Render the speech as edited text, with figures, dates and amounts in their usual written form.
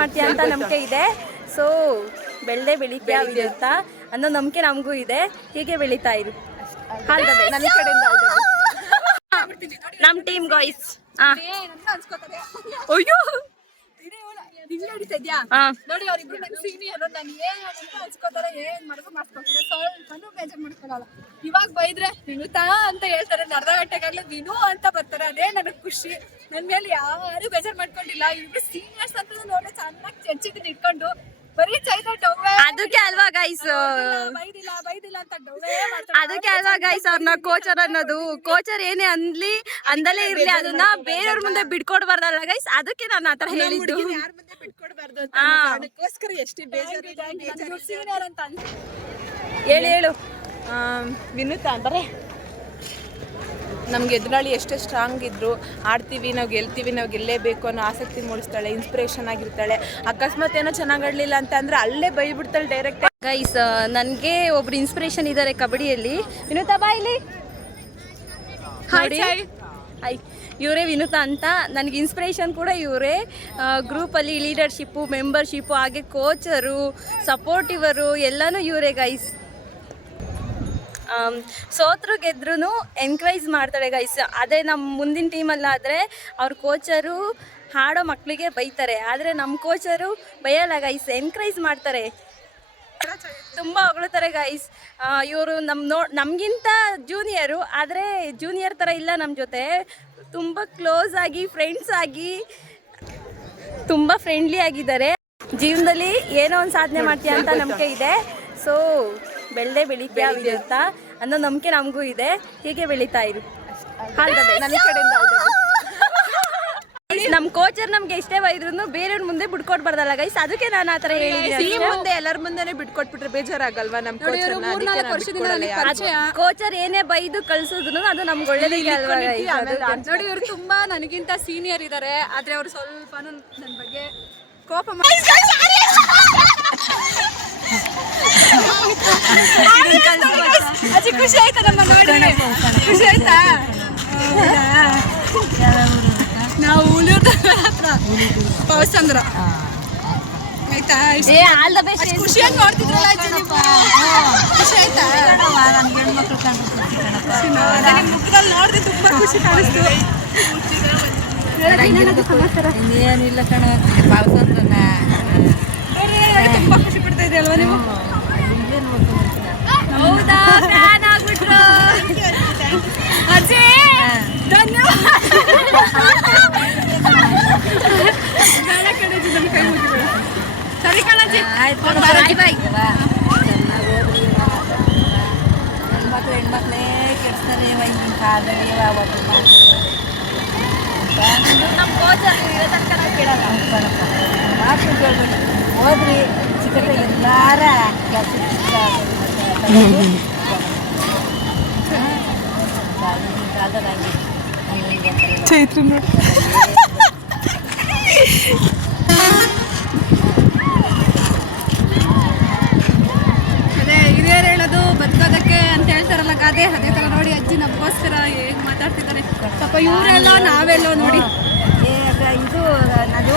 ಮಾಡ್ತೀಯ ಅಂತ ನಂಬಿಕೆ ಇದೆ. ಸೊ ಬೆಳೆದೇ ಬೆಳಿತೀಯ ಅಂತ ಅನ್ನೋ ನಂಬಿಕೆ ನಮಗೂ ಇದೆ. ಹೀಗೆ ಬೆಳೀತಾ ಇರು. ನನ್ನ ಕಡೆಯಿಂದ ನಮ್ಮ ಟೀಮ್ ಗಾಯ್ಸ್. ಅಯ್ಯೋ ನೋಡಿ ಅವ್ರಿಬ್ರು ನನ್ ಸೀನಿಯರ್, ನಾನು ಏನ್ ಅನ್ಸ್ಕೋತಾರೆ, ಏನ್ ಮಾಡ್ಕೊ ಮಾಡ್ಸ್ಕೊತಾರೆ, ಸ್ವಲ್ಪನೂ ಬೇಜಾರ್ ಮಾಡ್ಕೊಳಲ್ಲ. ಇವಾಗ ಬೈದ್ರೆ ವಿನುತಾ ಅಂತ ಹೇಳ್ತಾರೆ, ಅರ್ಧ ಗಂಟೆಗಾಗ್ಲೇ ವಿನು ಅಂತ ಬರ್ತಾರೆ. ಅದೇ ನನಗ್ ಖುಷಿ. ನನ್ ಮೇಲೆ ಯಾರು ಬೇಜಾರ್ ಮಾಡ್ಕೊಂಡಿಲ್ಲ. ಇವ್ರು ಸೀನಿಯರ್ಸ್ ಅಂತ ನೋಡ್ರೆ ಚೆನ್ನಾಗಿ ಚರ್ಚಿಗೆ ಇಟ್ಕೊಂಡು ಬರೀ ಚೈತ್ರ ಡೌವೆ. ಅದಕ್ಕೆ ಅಲ್ವಾ ಗೈಸ್ ಬೈದಿಲ್ಲ ಅಂತ ಡೌವೆ. ಅದಕ್ಕೆ ಅಲ್ವಾ ಗೈಸ್ ಅವ್ರನ್ನ ಕೋಚರ್ ಅನ್ನೋದು. ಕೋಚರ್ ಏನೇ ಅನ್ಲಿ ಅಂದಲೇ ಇರ್ಲಿ, ಅದನ್ನ ಬೇರೆಯವ್ರ ಮುಂದೆ ಬಿಟ್ಕೊಡ್ಬಾರ್ದಲ್ಲ ಗೈಸ್. ಅದಕ್ಕೆ ನಾನು ಆತರ ಹೇಳಿದ್ದು. ಹೇಳು ವಿನುತಾ ಅಂತಾರೆ. ನಮ್ಗೆ ಎದುರಾಳಿ ಎಷ್ಟೇ ಸ್ಟ್ರಾಂಗ್ ಇದ್ರು ಆಡ್ತೀವಿ, ನಾವು ಗೆಲ್ತೀವಿ, ನಾವು ಗೆಲ್ಲೇಬೇಕು ಅನ್ನೋ ಆಸಕ್ತಿ ಮೂಡಿಸ್ತಾಳೆ, ಇನ್ಸ್ಪಿರೇಷನ್ ಆಗಿರ್ತಾಳೆ. ಅಕಸ್ಮಾತ್ ಏನೋ ಚೆನ್ನಾಗಿ ಆಡಲಿಲ್ಲ ಅಂತ ಅಂದ್ರೆ ಅಲ್ಲೇ ಬೈಬಿಡ್ತಾಳೆ ಡೈರೆಕ್ಟ್. ಗೈಸ್ ನನಗೆ ಒಬ್ರು ಇನ್ಸ್ಪಿರೇಷನ್ ಇದ್ದಾರೆ ಕಬಡ್ಡಿಯಲ್ಲಿ. ವಿನುತಾ ಬಾ ಇಲ್ಲಿ. ಹಾಯ್, ಇವರೇ ವಿನುತಾ ಅಂತ. ನನಗೆ ಇನ್ಸ್ಪಿರೇಷನ್ ಕೂಡ ಇವರೇ. ಗ್ರೂಪಲ್ಲಿ ಲೀಡರ್ಶಿಪ್ಪು, ಮೆಂಬರ್ಶಿಪ್ಪು, ಹಾಗೆ ಕೋಚರು, ಸಪೋರ್ಟಿವರು ಎಲ್ಲನೂ ಇವರೇ ಗೈಸ್. ಸೋತ್ರು ಗೆದ್ರೂ ಎನ್ಕರೇಜ್ ಮಾಡ್ತಾಳೆ ಗೈಸ್. ಅದೇ ನಮ್ಮ ಮುಂದಿನ ಟೀಮಲ್ಲಾದರೆ ಅವ್ರ ಕೋಚರು ಹಾಡೋ ಮಕ್ಕಳಿಗೆ ಬೈತಾರೆ, ಆದರೆ ನಮ್ಮ ಕೋಚರು ಬೈಯಲ್ಲ ಗೈಸ್, ಎನ್ಕರೇಜ್ ಮಾಡ್ತಾರೆ, ತುಂಬ ಹೊಗಳ್ತಾರೆ ಗೈಸ್. ಇವರು ನಮಗಿಂತ ಜೂನಿಯರು, ಆದರೆ ಜೂನಿಯರ್ ಥರ ಇಲ್ಲ, ನಮ್ಮ ಜೊತೆ ತುಂಬ ಕ್ಲೋಸ್ ಆಗಿ ಫ್ರೆಂಡ್ಸ್ ಆಗಿ ತುಂಬ ಫ್ರೆಂಡ್ಲಿ ಆಗಿದ್ದಾರೆ. ಜೀವನದಲ್ಲಿ ಏನೋ ಒಂದು ಸಾಧನೆ ಮಾಡ್ತೀಯ ಅಂತ ನಂಬಿಕೆ ಇದೆ. ಸೊ ಬೆಳೆದೇ ಬೆಳಿತೀಯ ಅಂತ ಅನ್ನೋ ನಂಬಿಕೆ ನಮಗೂ ಇದೆ. ಹೀಗೆ ಬೆಳೀತಾ ಇರು. ನನ್ನ ಕಡೆಯಿಂದ ನಮ್ಮ ಕೋಚರ್ ನಮ್ಗೆ ಎಷ್ಟೇ ಬೈದ್ರು ಬೇರೆಯವ್ರ ಮುಂದೆ ಬಿಟ್ಕೊಡ್ಬಾರ್ದಲ್ಲ ಗೈಸ್. ಅದಕ್ಕೆ ನಾನು ಆತರ ಹೇಳಿದ್ದೀನಿ. ಮುಂದೆ ಎಲ್ಲರ ಮುಂದೆನೆ ಬಿಟ್ಕೊಟ್ಬಿಟ್ರೆ ಬೇಜಾರಾಗಲ್ವಾ? ನಮ್ಮ ಕೋಚರ್ ಏನೇ ಬೈದು ಕಳ್ಸಿದ್ರು ಅದು ನಮ್ಗೆ ಒಳ್ಳೇದಿಲ್ಲ ಅಲ್ವಾ ಗೈಸ್. ನೋಡಿ ಇವ್ರು ತುಂಬಾ ನನಗಿಂತ ಸೀನಿಯರ್ ಇದ್ದಾರೆ, ಆದ್ರೆ ಅವ್ರು ಸ್ವಲ್ಪ ನನ್ನ ಬಗ್ಗೆ ಕೋಪ ಅಜ್ಜಿ ಖುಷಿ ಆಯ್ತಾ? ನಮ್ಮ ನೋಡಿ ಖುಷಿ ಆಯ್ತಾ? ನಾವು ಪವಸಂದ್ರ ಆಯ್ತಾ? ಖುಷಿಯಾಗಿ ನೋಡ್ತಿದ್ರಲ್ಲ ಅಜ್ಜಿ ನೀವು? ಖುಷಿ ಆಯ್ತಾ? ಮುಖದಲ್ಲಿ ನೋಡಿದ್ರೆ ತುಂಬಾ ಖುಷಿ ಕಾಣಿಸ್ತು. ಏನಿಲ್ಲ ಕಣ, ಪವಸಂದ್ರನ ತುಂಬಾ ಖುಷಿ ಪಡ್ತಾ ಇದೆ ಅಲ್ವಾ ನೀವು? ಹೌದಾ, ಫ್ಯಾನ್ ಆಗ್ಬಿಟ್ರು ಅಜ್ಜಿ. ಧನ್ಯವಾದ. ಸರಿ ಕಣಜ್ಜಿ, ಹೆಣ್ಮಕ್ಳೇ ಕೆಡ್ಸ್ತಾರೆ ಹಿಂಗಿನ ಕಾಲದಲ್ಲಿ. ನಮ್ಮ ಕೋಚರ್ ಇರೋ ತನಕ ನಾವು ಕೇಳಲ್ಲ. ಮಾತು ಕೇಳ್ಬೇಕು, ಹೋದ್ರಿ ಚಿಕ್ಕಟ ಎಲ್ಲಾರ ಚೈತ್ರ ಅದೇ ಹಿರಿಯರು ಹೇಳೋದು ಬದುಕೋದಕ್ಕೆ ಅಂತ ಹೇಳ್ತಾರಲ್ಲ ಗಾದೆ, ಅದೇ ಥರ ನೋಡಿ ಅಜ್ಜಿ ನಮಗೋಸ್ಕರ ಹೇಗೆ ಮಾತಾಡ್ತಿದ್ದಾರೆ. ಪಾಪ ಇವರೆಲ್ಲ ನಾವೆಲ್ಲೋ ನೋಡಿ. ಇದು